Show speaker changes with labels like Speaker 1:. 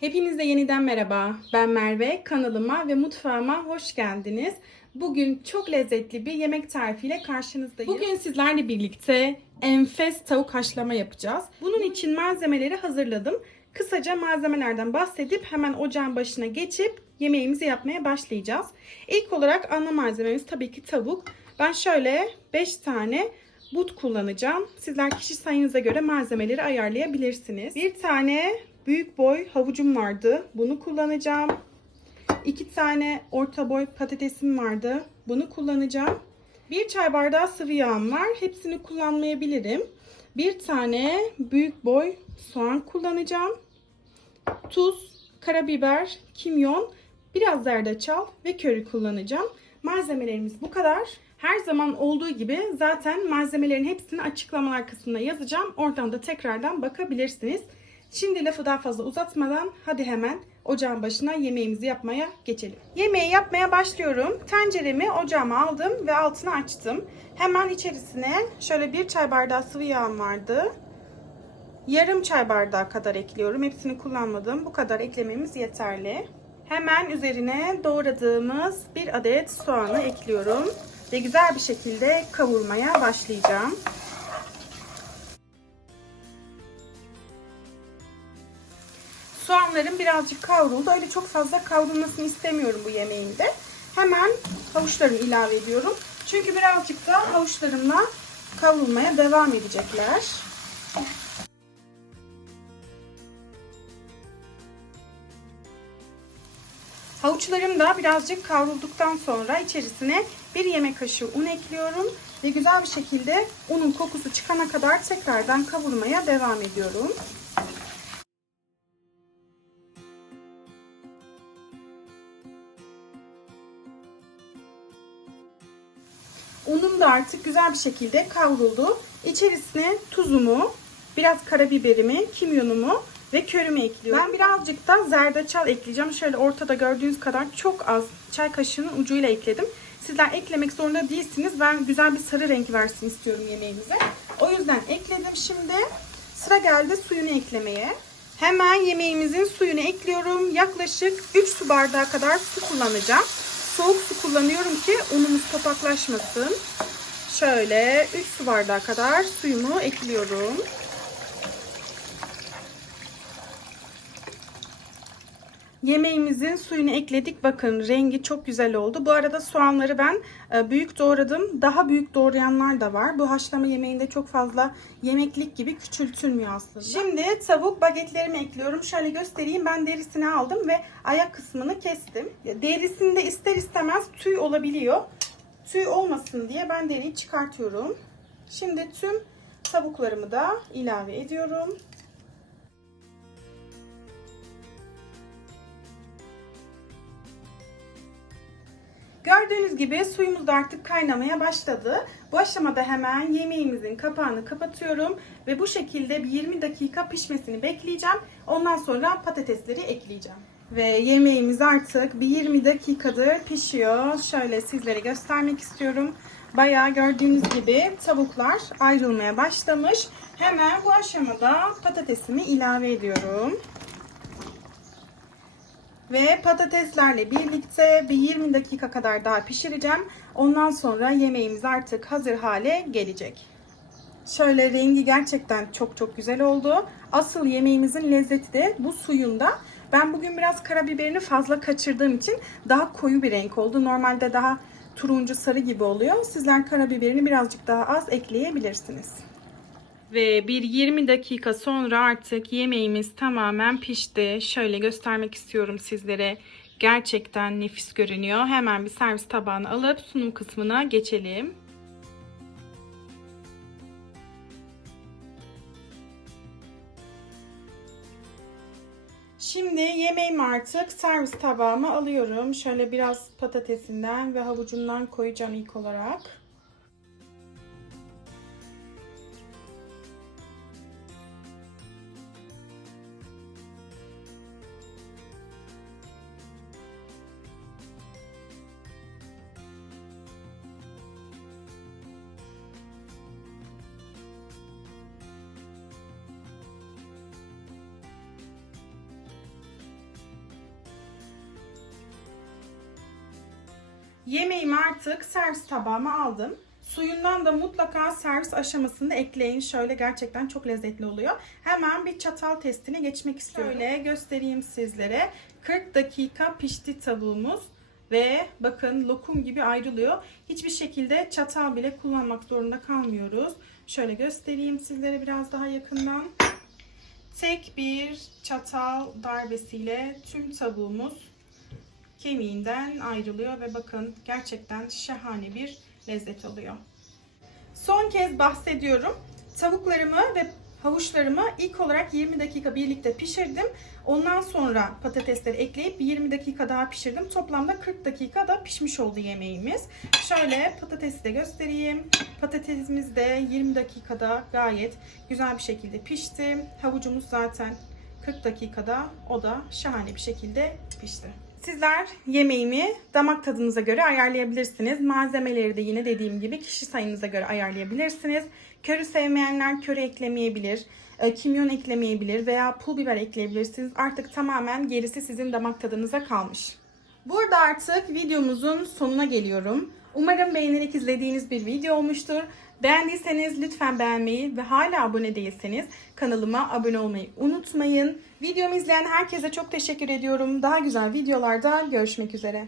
Speaker 1: Hepinize yeniden merhaba. Ben Merve. Kanalıma ve mutfağıma hoş geldiniz. Bugün çok lezzetli bir yemek tarifiyle karşınızdayım. Bugün sizlerle birlikte enfes tavuk haşlama yapacağız. Bunun için malzemeleri hazırladım. Kısaca malzemelerden bahsedip hemen ocağın başına geçip yemeğimizi yapmaya başlayacağız. İlk olarak ana malzememiz tabii ki tavuk. Ben şöyle 5 tane but kullanacağım. Sizler kişi sayınıza göre malzemeleri ayarlayabilirsiniz. Bir tane büyük boy havucum vardı. Bunu kullanacağım. İki tane orta boy patatesim vardı. Bunu kullanacağım. Bir çay bardağı sıvı yağım var. Hepsini kullanmayabilirim. Bir tane büyük boy soğan kullanacağım. Tuz, karabiber, kimyon, biraz zerdeçal ve köri kullanacağım. Malzemelerimiz bu kadar. Her zaman olduğu gibi zaten malzemelerin hepsini açıklamalar kısmına yazacağım. Oradan da tekrardan bakabilirsiniz. Şimdi lafı daha fazla uzatmadan hadi hemen ocağın başına yemeğimizi yapmaya geçelim. Yemeği yapmaya başlıyorum. Tenceremi ocağıma aldım ve altını açtım. Hemen içerisine şöyle bir çay bardağı sıvı yağım vardı. Yarım çay bardağı kadar ekliyorum. Hepsini kullanmadım. Bu kadar eklememiz yeterli. Hemen üzerine doğradığımız bir adet soğanı ekliyorum. Ve güzel bir şekilde kavurmaya başlayacağım. Soğanlarım birazcık kavruldu. Öyle çok fazla kavrulmasını istemiyorum bu yemeğimde. Hemen havuçlarımı ilave ediyorum. Çünkü birazcık da havuçlarımla kavrulmaya devam edecekler. Havuçlarım da birazcık kavrulduktan sonra içerisine bir yemek kaşığı un ekliyorum. Ve güzel bir şekilde unun kokusu çıkana kadar tekrardan kavurmaya devam ediyorum. Unum da artık güzel bir şekilde kavruldu. İçerisine tuzumu, biraz karabiberimi, kimyonumu ve körümü ekliyorum. Ben birazcık da zerdeçal ekleyeceğim. Şöyle ortada gördüğünüz kadar çok az çay kaşığının ucuyla ekledim. Sizler eklemek zorunda değilsiniz. Ben güzel bir sarı renk versin istiyorum yemeğimize. O yüzden ekledim şimdi. Sıra geldi suyunu eklemeye. Hemen yemeğimizin suyunu ekliyorum. Yaklaşık 3 su bardağı kadar su kullanacağım. Soğuk su kullanıyorum ki unumuz topaklaşmasın. Şöyle 3 su bardağı kadar suyumu ekliyorum. Yemeğimizin suyunu ekledik. Bakın rengi çok güzel oldu. Bu arada soğanları ben e, büyük doğradım. Daha büyük doğrayanlar da var. Bu haşlama yemeğinde çok fazla yemeklik gibi küçültülmüyor aslında. Şimdi tavuk bagetlerimi ekliyorum. Şöyle göstereyim. Ben derisini aldım ve ayak kısmını kestim. Derisinde ister istemez tüy olabiliyor. Tüy olmasın diye ben deriyi çıkartıyorum. Şimdi tüm tavuklarımı da ilave ediyorum. Gördüğünüz gibi suyumuz da artık kaynamaya başladı. Bu aşamada hemen yemeğimizin kapağını kapatıyorum ve bu şekilde bir 20 dakika pişmesini bekleyeceğim. Ondan sonra patatesleri ekleyeceğim. Ve yemeğimiz artık bir 20 dakikadır pişiyor. Şöyle sizlere göstermek istiyorum. Bayağı gördüğünüz gibi tavuklar ayrılmaya başlamış. Hemen bu aşamada patatesimi ilave ediyorum. Ve patateslerle birlikte bir 20 dakika kadar daha pişireceğim. Ondan sonra yemeğimiz artık hazır hale gelecek. Şöyle rengi gerçekten çok çok güzel oldu. Asıl yemeğimizin lezzeti de bu suyunda. Ben bugün biraz karabiberini fazla kaçırdığım için daha koyu bir renk oldu. Normalde daha turuncu sarı gibi oluyor. Sizler karabiberini birazcık daha az ekleyebilirsiniz. Ve bir 20 dakika sonra artık yemeğimiz tamamen pişti. Şöyle göstermek istiyorum sizlere. Gerçekten nefis görünüyor. Hemen bir servis tabağına alıp sunum kısmına geçelim. Şimdi yemeğimi artık servis tabağıma alıyorum. Şöyle biraz patatesinden ve havucundan koyacağım ilk olarak. Yemeğimi artık servis tabağıma aldım. Suyundan da mutlaka servis aşamasında ekleyin. Şöyle gerçekten çok lezzetli oluyor. Hemen bir çatal testine geçmek istiyorum. Şöyle göstereyim sizlere. 40 dakika pişti tavuğumuz. Ve bakın lokum gibi ayrılıyor. Hiçbir şekilde çatal bile kullanmak zorunda kalmıyoruz. Şöyle göstereyim sizlere biraz daha yakından. Tek bir çatal darbesiyle tüm tavuğumuz kemiğinden ayrılıyor ve bakın gerçekten şahane bir lezzet oluyor. Son kez bahsediyorum. Tavuklarımı ve havuçlarımı ilk olarak 20 dakika birlikte pişirdim. Ondan sonra patatesleri ekleyip 20 dakika daha pişirdim. Toplamda 40 dakikada pişmiş oldu yemeğimiz. Şöyle patatesi de göstereyim. Patatesimiz de 20 dakikada gayet güzel bir şekilde pişti. Havucumuz zaten 40 dakikada o da şahane bir şekilde pişti. Sizler yemeğimi damak tadınıza göre ayarlayabilirsiniz. Malzemeleri de yine dediğim gibi kişi sayınıza göre ayarlayabilirsiniz. Körü sevmeyenler körü eklemeyebilir, e, kimyon eklemeyebilir veya pul biber ekleyebilirsiniz. Artık tamamen gerisi sizin damak tadınıza kalmış. Burada artık videomuzun sonuna geliyorum. Umarım beğenerek izlediğiniz bir video olmuştur. Beğendiyseniz lütfen beğenmeyi ve hala abone değilseniz kanalıma abone olmayı unutmayın. Videomu izleyen herkese çok teşekkür ediyorum. Daha güzel videolarda görüşmek üzere.